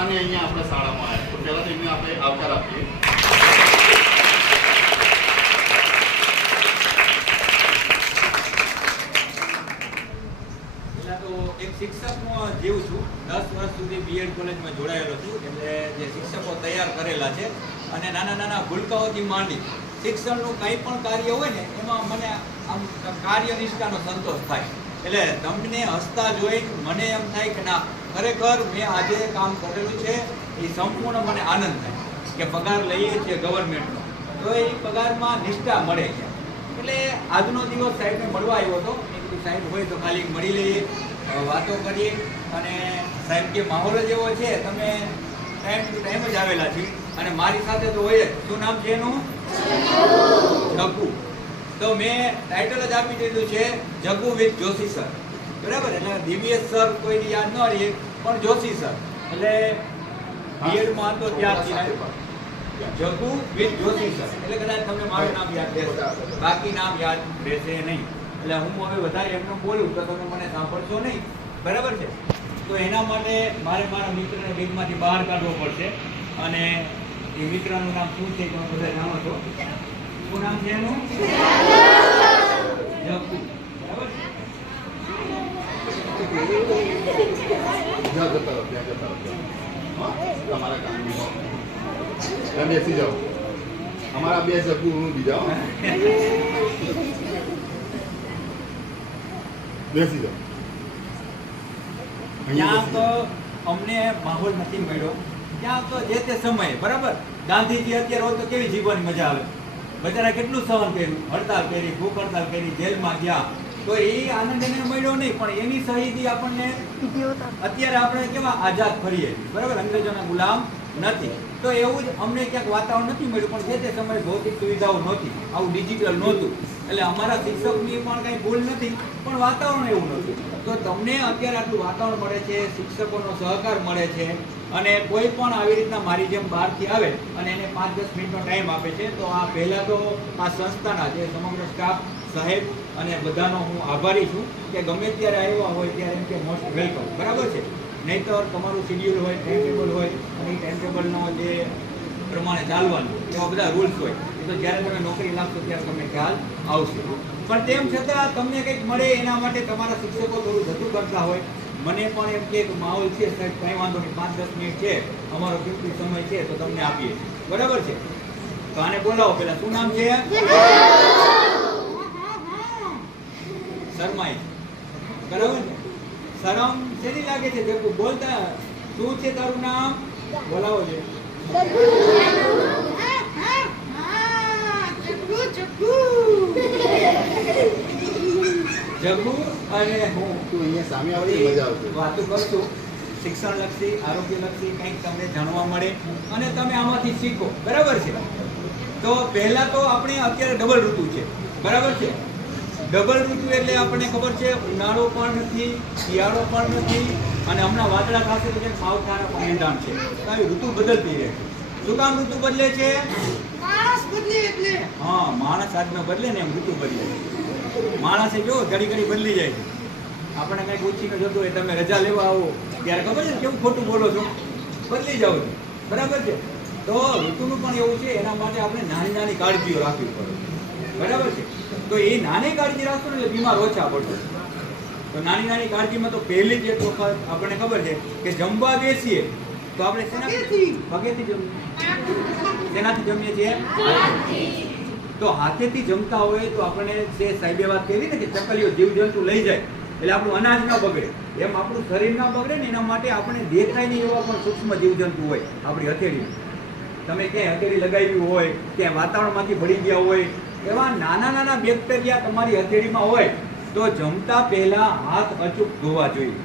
અહીંયા આપણે શાળામાં આવ્યા તો પહેલાં તો એમને આપણે આવકાર આપીએ. એક શિક્ષકમાં જેવું છું. 10 વર્ષ સુધી બીએડ કોલેજમાં જોડાયેલો છું. એટલે જે શિક્ષકો તૈયાર કરેલા છે અને નાના નાના ભૂલકાઓથી માંડી શિક્ષણનું કંઈ પણ કાર્ય હોય ને એમાં મને આમ કાર્યનિષ્ઠાનો સંતોષ થાય. એટલે તમને હસતા જોઈ મને એમ થાય કે ના, ખરેખર મેં આજે કામ કરેલું છે એ સંપૂર્ણ મને આનંદ થાય કે પગાર લઈએ છીએ ગવર્મેન્ટનો તો એ પગારમાં નિષ્ઠા મળે છે. એટલે આજનો દિવસ સાહેબને મળવા આવ્યો હતો. સાહેબ હોય તો ખાલી મળી લઈએ, વાતો કરીએ. અને સાહેબ કે માહોલ જ એવો છે, તમે ટાઈમ ટુ ટાઈમ જ આવેલા છીએ અને મારી સાથે તો હોય જ. શું નામ છે એનું? જગ્ગુ. તો મેં ટાઇટલ જ આપી દીધું છે જગ્ગુ વિથ જોશી સર. બરાબર? એટલે દિવ્યેશ સર કોઈને યાદ ન રહીએ પણ જોશી સર. એટલે બીએડમાં તો ત્યારથી જગ્ગુ વિથ જોશી સર. એટલે કદાચ તમને મારું નામ યાદ રહેશે, બાકી નામ યાદ રહેશે નહીં. એટલે હું હવે વધારે એમને બોલું તો તમે મને સાંભળશો નહીં. બરાબર છે? તો એના માટે મારે મારા મિત્રને બેગમાંથી બહાર કાઢવો પડશે. અને એ મિત્રનું નામ શું છે તમે બધા જાણો છો. શું નામ છે એનું? જગ્ગુ. બરાબર છે? તમારા કામ તમે બેસી જાઓ. અમારા બે જગ્ગુ બીજા બેસી જાઓ. ત્યાં તો અમને માહોલ નથી મળ્યો. ત્યાં તો જે તે સમયે બરાબર ગાંધીજી અત્યારે હોય તો કેવી જીવવાની મજા આવે. બચારા કેટલું સહન કર્યું, હડતાલ કરી, ભૂખ હડતાલ કરી, જેલમાં ગયા. તો એ આનંદ એને મળ્યો નહીં, પણ એની શહીદી આપણને અત્યારે આપણે કેવા આઝાદ ફરીએ બરાબર, અંગ્રેજોના ગુલામ નથી. તો એવું જ અમને ક્યાંક વાતાવરણ નથી મળ્યું. પણ જે તે સમયે ભૌતિક સુવિધાઓ નહોતી, આવું ડિજિટલ નહોતું. એટલે અમારા શિક્ષકની પણ કંઈ ભૂલ નથી, પણ વાતાવરણ એવું નહોતું. તો તમને અત્યારે આટલું વાતાવરણ મળે છે, શિક્ષકોનો સહકાર મળે છે. અને કોઈ પણ આવી રીતના મારી જેમ બહારથી આવે અને એને 5-10 મિનિટનો ટાઈમ આપે છે. તો આ પહેલાં તો આ સંસ્થાના જે સમગ્ર સ્ટાફ, સાહેબ અને બધાનો હું આભારી છું કે ગમે ત્યારે આવ્યા હોય ત્યારે એમ કે મોસ્ટ વેલકમ. બરાબર છે? નહીંતર તમારું શેડ્યુલ હોય, ટાઈમ ટેબલ હોય અને એ ટાઈમ ટેબલનો જે પ્રમાણે ચાલવાનું એવા બધા રૂલ્સ હોય એ તો જ્યારે તમે નોકરી લાગશો ત્યારે તમને ખ્યાલ આવશે. પણ તેમ છતાં તમને કંઈક મળે એના માટે તમારા શિક્ષકો થોડું જતું કરતા હોય. મને પણ એમ કે માહોલ છે સાહેબ, કંઈ વાંધો નહીં, 5-10 મિનિટ છે, અમારો કિંમતી સમય છે તો તમને આપીએ. બરાબર છે? તો આને બોલાવો પહેલા. શું નામ છે? શર્માઈ. બરાબર છે? શરમ શેની લાગે છે? જગ્ગુ બોલતા. શું છે તારું નામ? બોલાવો છે. જગ્ગુ અને હું તું અહીંયા સામે આવતી મજા આવશે. વાતો કરશું શિક્ષણલક્ષી, આરોગ્યલક્ષી કંઈક તમને જાણવા મળે અને તમે આમાંથી શીખો. બરાબર છે? તો પહેલા તો આપણે અત્યારે ડબલ ઋતુ છે. બરાબર છે? ડબલ ઋતુ એટલે આપણને ખબર છે ઉનાળો પણ નથી, શિયાળો પણ નથી અને હમણાં વાદળા થશે તો ક્યાંક માવઠાના પરિણામ છે. તો આવી ઋતુ બદલતી રહે. શું કામ ઋતુ બદલે છે? માણસ બદલે એટલે. હા, માણસ આજનો બદલે ને એમ ઋતુ બદલે. માણસે જો ઘડી ઘડી બદલી જાય છે. આપણે કંઈક ઓછીને જોતું હોય, તમે રજા લેવા આવો ત્યારે ખબર છે કેવું ખોટું બોલો છો, બદલી જાઓ છો. બરાબર છે? તો ઋતુનું પણ એવું છે. એના માટે આપણે નાની નાની કાળજીઓ રાખવી પડે. બરાબર છે? તો એ નાની કાળજી રાખશો ને એટલે બીમાર ઓછા પડશો. તો નાની નાની કાળજીમાં તો પહેલી જ એક વખત આપણને ખબર છે કે જમવા બેસીએ તો આપણે પગેથી જમીએ. શેનાથી જમીએ છીએ? તો હાથેથી જમતા હોય તો આપણને જે સાહેબે વાત કરી ને કે ચકલીઓ જીવજંતુ લઈ જાય એટલે આપણું અનાજ ના બગડે, એમ આપણું શરીર ના બગડે ને એના માટે આપણે દેખાય નહીં એવા પણ સૂક્ષ્મ જીવજંતુ હોય આપણી હથેળીમાં. તમે ક્યાંય હથેળી લગાવી હોય, ક્યાંય વાતાવરણમાંથી ભળી ગયા હોય, એવા નાના નાના બેક્ટેરિયા તમારી હથેળીમાં હોય તો જમતા પહેલા હાથ અચૂક ધોવા જોઈએ.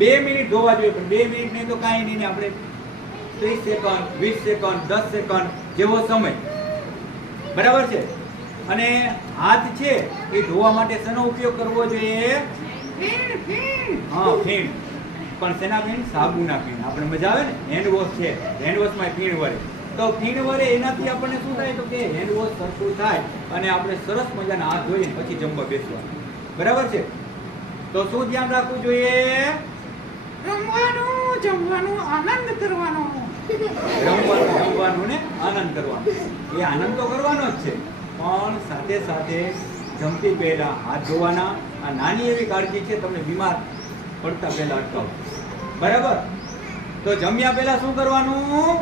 2 મિનિટ ધોવા જોઈએ. પણ 2 મિનિટ નહીં તો કાંઈ નહીં, આપણે 30 સેકન્ડ, 20 સેકન્ડ, 10 સેકન્ડ જેવો સમય. બરાબર છે? અને હાથ છે એ ધોવા માટે શેનો ઉપયોગ કરવો જોઈએ? હા, ફીણ. પણ શેના ફીણ? સાબુના ફીણ. આપણે મજા આવે ને, હેન્ડવોશ છે, હેન્ડવોશમાં ફીણ વળે. તો ફીણ વળે એનાથી આપણને શું થાય તો કે હેન્ડવોશ સરખું થાય અને આપણે સરસ મજાના હાથ ધોઈને પછી જમવા બેસવાનું. બરાબર છે? તો શું ધ્યાન રાખવું જોઈએ? રમવાનું, જમવાનું, આનંદ કરવાનો. રમવાનું જમવાનું ને આનંદ કરવાનો. એ આનંદ તો કરવાનો જ છે, પણ સાથે સાથે જમતી પહેલા હાથ ધોવાના. આ નાની એવી કાળજી છે, તમને બીમાર પડતા પહેલા અટકાવો. બરાબર? તો જમ્યા પહેલા શું કરવાનું?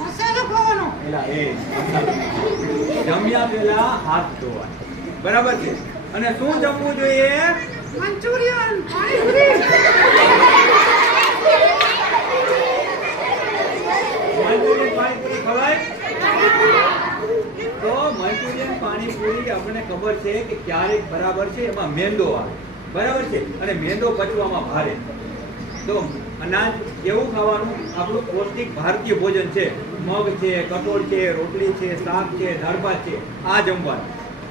મસાલો ખાવાનો. પેલા એ જમ્યા પહેલા હાથ ધોવાના. બરાબર છે? અને શું જમવું જોઈએ? મંચુરિયન, પાણીપુરી. મંચુરિયન પાણીપુરી ખવાય? તો મંચુરિયન પાણીપુરી આપણને ખબર છે કે ક્યારેક બરાબર છે, એમાં મેંદો આવે. બરાબર છે? અને મેંદો પચવામાં ભારે. તો અનાજ કેવું ખાવાનું? આપણું પૌષ્ટિક ભારતીય ભોજન છે. મગ છે, કઠોળ છે, રોટલી છે, શાક છે, દાળ ભાત છે, આ જમવાનું.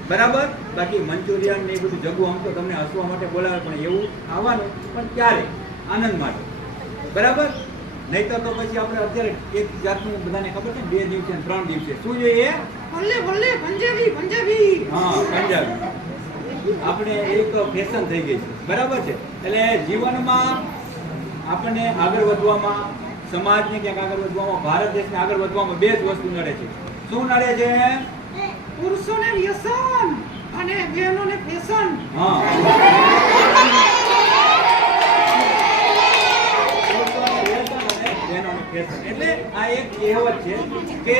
બરાબર? બાકી મંચુરિયન ને એ બધું જગવું આમ તો તમને હસવા માટે બોલાવે, પણ એવું ખાવાનું પણ ક્યારે? આનંદ માટે. બરાબર? નહીતર તો પછી આપણે અત્યારે એક જાતનું બધાને ખબર છે, 2 દિવસે 3 દિવસે શું જોઈએ? ભલે ભલે પંજાબી પંજાબી. હા, પંજાબી. આપણે એક ફેશન થઈ ગઈ છે. બરાબર છે? એટલે જીવનમાં આપણને આગળ વધવામાં, સમાજને ક્યાંક આગળ વધવામાં, ભારત દેશને આગળ વધવામાં 2 જ વસ્તુ નડે છે. શું નડે છે? પુરુષોને વ્યસન અને બહેનોને ફેશન. હા. એટલે આ એક કહેવત છે કે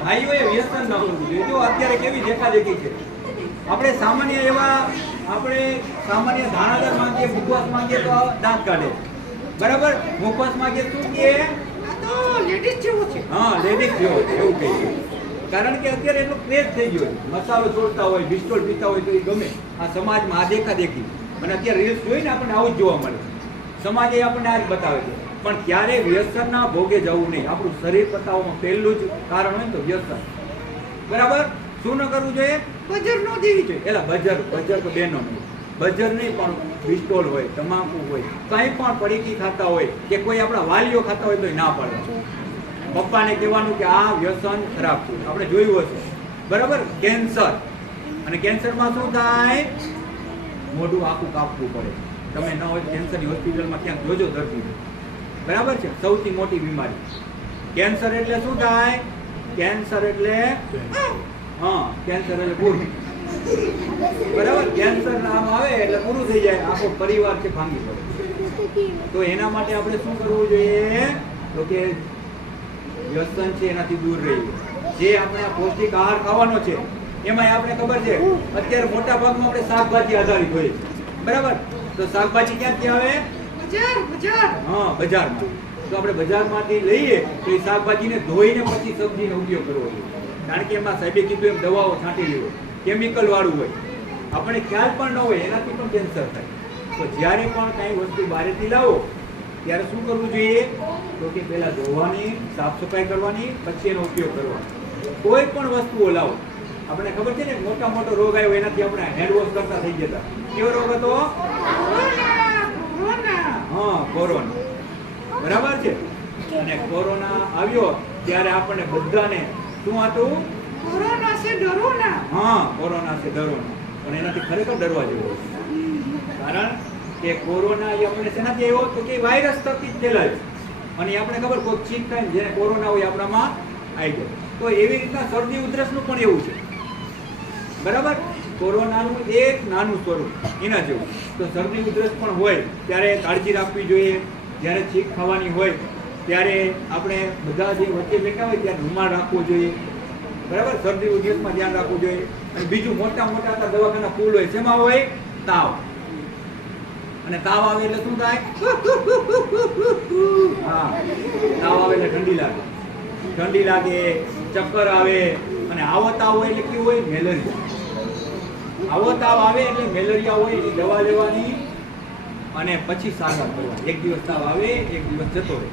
ભાઈઓએ વ્યસન ન કરવું જોઈએ. જો અત્યારે કેવી દેખાદેખી છે, આપણે સામાન્ય ધાણાદાર માંગીએ, મુખવાસ માંગીએ તો દાંત કાઢે. બરાબર? મુખવાસ માંગીએ શું કહે? આ તો લેડીઝ જેવો છે. હા, લેડીઝ જેવો છે એવું કહીએ. કારણ કે અત્યારે એટલો ક્રેઝ થઈ ગયો છે. મસાલો છોડતા હોય, બિસ્ટોલ પીતા હોય તો એ ગમે. આ સમાજમાં આ દેખાદેખી. અને અત્યારે રીલ્સ જોઈને આપણને આવું જ જોવા મળે. સમાજ એ આપણને આ જ બતાવે છે. પણ ક્યારે વ્યસનના ભોગે જવું નહીં. આપણું શરીર પતાવવામાં પહેલું જ કારણ હોય તો વ્યસન. બરાબર? શું ન કરવું જોઈએ? બજર નો દેવી જોઈએ. એલા બજર તો બેનો નહીં. બજર નહીં, પણ પિસ્તોલ હોય, તમાકુ હોય, કંઈ પણ પડીકી ખાતા હોય કે કોઈ આપણા વાલીઓ ખાતા હોય તો ના પાડે. પપ્પાને કહેવાનું કે આ વ્યસન ખરાબ છે. આપણે જોયું હશે. બરાબર? કેન્સર. અને કેન્સરમાં શું થાય? મોઢું આખું કાપવું પડે. તમે ન હોય કેન્સરની હોસ્પિટલમાં ક્યાંક જોજો દર્દી. બરાબર છે? સૌથી મોટી બીમારી કેન્સર. એટલે શું થાય? કેન્સર એટલે કેન્સર એટલે પૂરું. બરાબર? કેન્સર નામ આવે એટલે પૂરું થઈ જાય. આખો પરિવાર છે ભાંગી પડે. તો એના માટે આપણે શું કરવું જોઈએ? તો કે વ્યસન છે એનાથી દૂર રહીએ. જે આપણે આ પૌષ્ટિક આહાર ખાવાનો છે એમાં આપણે ખબર છે અત્યારે મોટા ભાગમાં આપણે શાકભાજી આધારિત હોય છે. બરાબર? તો શાકભાજી ક્યાંથી આવે? બજાર. હા, બજારમાં. તો આપણે બજારમાંથી લઈએ તો એ શાકભાજીને ધોઈને પછી સબ્જીનો ઉપયોગ કરવો જોઈએ. કારણ કે એમાં સાહેબે કીધું એમ દવાઓ છાંટેલી હોય, કેમિકલ વાળું હોય, આપણે ખ્યાલ પણ ન હોય, એનાથી પણ કેન્સર થાય. તો જ્યારે પણ કાંઈ વસ્તુ બહારેથી લાવો ત્યારે શું કરવું જોઈએ? તો કે પહેલા ધોવાની, સાફ સફાઈ કરવાની, પછી એનો ઉપયોગ કરવાનો. કોઈ પણ વસ્તુઓ લાવો, આપણે ખબર છે ને મોટો રોગ આવ્યો એનાથી આપણે હેન્ડવોશ કરતા થઈ ગયા. કેવો રોગ હતો? હા, કોરોના. બરાબર છે? અને કોરોના આવ્યો ત્યારે આપણને બધાને શું હતું? કોરોના સે ડરો ના. હા, કોરોના સે ડરો ના. પણ એનાથી ખરેખર ડરવા જેવું. કારણ કે કોરોના એ આપણે શેનાથી આવ્યો? તો કે વાયરસ થકી જ ફેલાય. અને આપણે ખબર કોઈ છીંક થાય ને જેને કોરોના હોય આપણામાં આવી જાય. તો એવી રીતના શરદી ઉધરસનું પણ એવું છે. બરાબર? કોરોનાનું એક નાનું સ્વરૂપ એના જેવું. તો શરદી ઉધરસ પણ હોય ત્યારે કાળજી રાખવી જોઈએ. જ્યારે છીંક ખાવાની હોય ત્યારે આપણે બધા જે વચ્ચે બેઠા હોય ત્યારે રૂમાલ રાખવો જોઈએ. બરાબર? શરદી ઉધરસમાં ધ્યાન રાખવું જોઈએ. અને બીજું મોટા દવાખાના ફૂલ હોય, શેમાં હોય? તાવ. અને તાવ આવે એટલે શું થાય? હા, તાવ આવે એટલે ઠંડી લાગે, ચક્કર આવે. અને આવો તાવ હોય એટલે કેવું હોય? મેલેરિયા. આવો તાવ આવે એટલે મેલેરિયા હોય એની દવા લેવાની અને પછી સારવાર કરવાની. એક દિવસ તાવ આવે, એક દિવસ જતો રહે.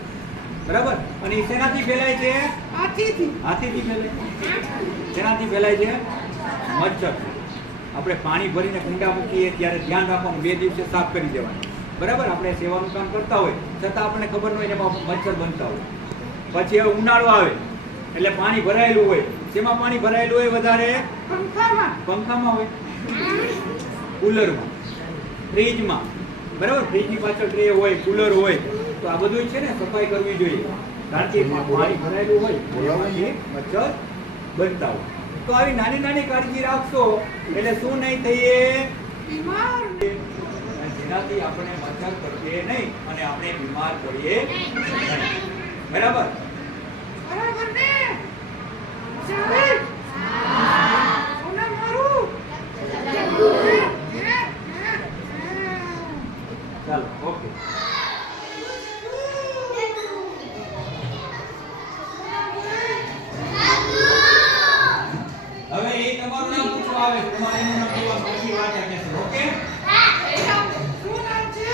બરાબર? અને એ શેનાથી ફેલાય છે? હાથીથી ફેલાય. શેનાથી ફેલાય છે? મચ્છર. આપણે પાણી ભરીને કુંડા મૂકીએ ત્યારે ધ્યાન રાખવાનું, 2 દિવસે સાફ કરી દેવાનું. બરાબર? આપણે સેવાનું કામ કરતા હોય છતાં આપણને ખબર ન હોય એમાં મચ્છર બનતા હોય. પછી હવે ઉનાળો આવે એટલે પાણી ભરાયેલું હોય. શેમાં પાણી ભરાયેલું હોય વધારે? પંખામાં હોય, કુલરમાં, ફ્રીજમાં. બરાબર? ફ્રીજની પાછળ ટ્રે હોય, કુલર હોય. તો આ બધું છે ને સફાઈ કરવી જોઈએ, કારણ કે પાણી ભરાયેલું હોય એમાંથી મચ્છર બનતા હોય. તો આવી નાની નાની કાળજી રાખશો એટલે શું નહીં થઈએ, બીમાર જેનાથી આપણે મચ્છર કરીએ નહીં અને આપણે બીમાર પડીએ નહીં. બરાબર? બરાબર ને સાહેબ સોના મારું ચાલો, ઓકે. હવે એ તમારું નામ પૂછવા આવે, તમારે એનું નામ પૂછવા પછી વાત આપે છે. ઓકે? શું નામ છે?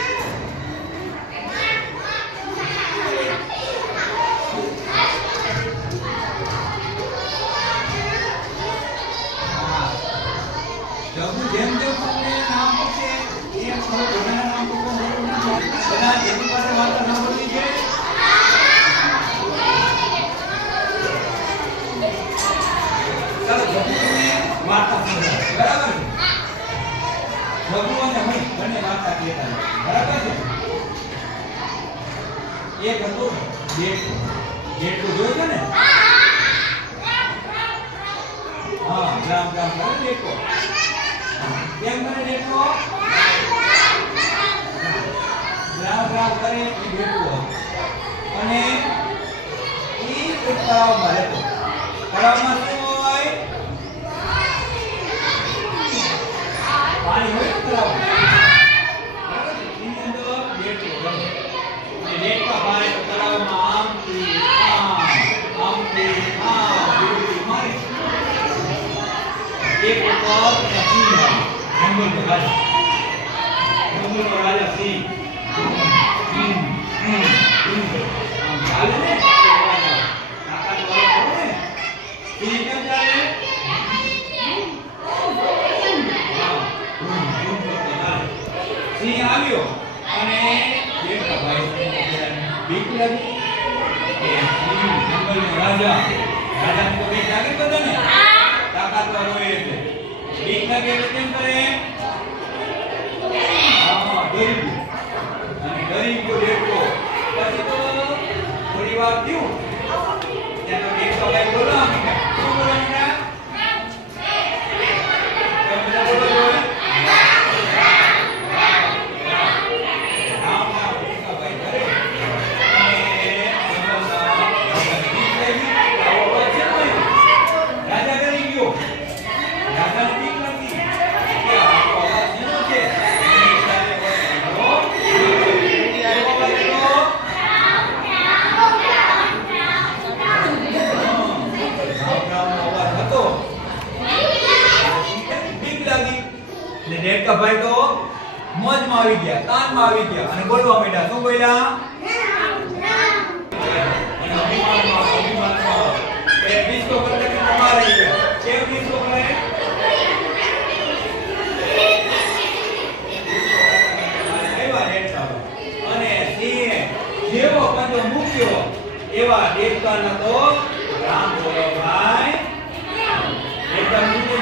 જગુ જેમ જેમ તમને નામ પૂછે એમ તમે બધાના નામ પૂછો. બધા જેની પાસે વાર્તા સાંભળવી છે. ચાલો, જગુ તમને વાર્તા સંભળાવે. બરાબર છે? જગુ અને હું બંને વાર્તા કહેતા હતા. બરાબર છે? એક હતો જેઠો. જેઠો જોયો છે ને? હા, રામ રામ કરે જેઠો. કેમ કરે જેઠો? રામ રામ કરે એ જેઠો. અને ઈ એક તળાવમાં રહેતો. તળાવમાં શું હોય? પાણી હોય તળાવમાં. બરાબર છે? એની અંદર જેઠો રમે. અને જેઠા ભાઈ તળાવમાં આમથી આમ બીજું મારે. એક ઉપર સિંહ હોય. જંગલનો રાજા સિંહ. આમ ચાલે ને તાકાતવાળો ખરો ને? સિંહ કેમ ચાલે? સિંહ આવ્યો અને બીક લાગી કે સિંહ જંગલનો રાજા. રાજાને તો બીક લાગે બધાને, તાકાતવાળો એ એટલે બીક લાગે એટલે કેમ કરે? હા, ડરી ગયો. અને ડરી ગયો જેઠો. પછી તો થોડી વાર થયું ત્યાં તો જેઠો ભાઈ બોલવા માંડ્યા. શું બોલવા માંડ્યા? તમે બધા બોલો છો? રામ રામ જેઠા ભાઈ કરે. અને જંગલના રાજાને બીક લાગી. આવો અવાજ છે ને? રાજા ડરી ગયો. રાજાને બીક લાગી કે આ તો અવાજ શેનો છે? દેડકા ભાઈ તો મોજમાં આવી ગયા, તાનમાં આવી ગયા અને બોલવા માંડ્યા. શું બોલ્યા? અને અભિમાનમાં એ ડિસ્કો કરતા કે તમારે ગયા. કેમ ડિસ્કો કરે? એવા દેડકા અને સિંહે જેવો પંજો મૂક્યો એવા દેડકાના તો રામ બોલો ભાઈ. દેડકા મૂકી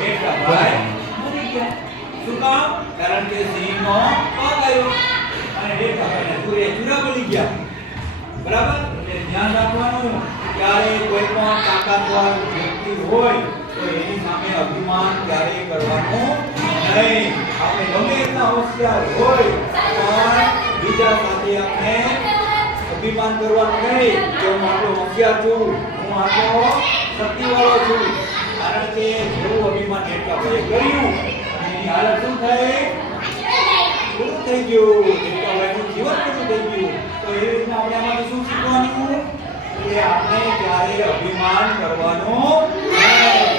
દેડકા ભાઈ મરી ગયા. શું કામ? કારણ કે સિંહનો પગ આવ્યો અને દેડકા ભાઈને ચૂરા બની ગયા. બરાબર? એટલે ધ્યાન રાખવાનું, ક્યારે કોઈ પણ તાકાતવાર વ્યક્તિ હોય તો એની સામે અભિમાન ક્યારે કરવાનું નહીં. આપણે ગમે એટલા હોશિયાર હોય પણ બીજા સાથે આપણે અભિમાન કરવાનું નહીં કે હું આટલો હોશિયાર છું, હું આટલો શક્તિવાળો છું. કારણ કે જેવું અભિમાન દેડકા ભાઈએ કર્યું અને એની હાલત શું થઈ? પૂરું થઈ ગયું. દેડકા ભાઈનું જીવન પૂરું થઈ ગયું. તો એ રીતના આપણે આમાંથી શું શીખવાનું? કે આપણે ક્યારે અભિમાન કરવાનું નહીં.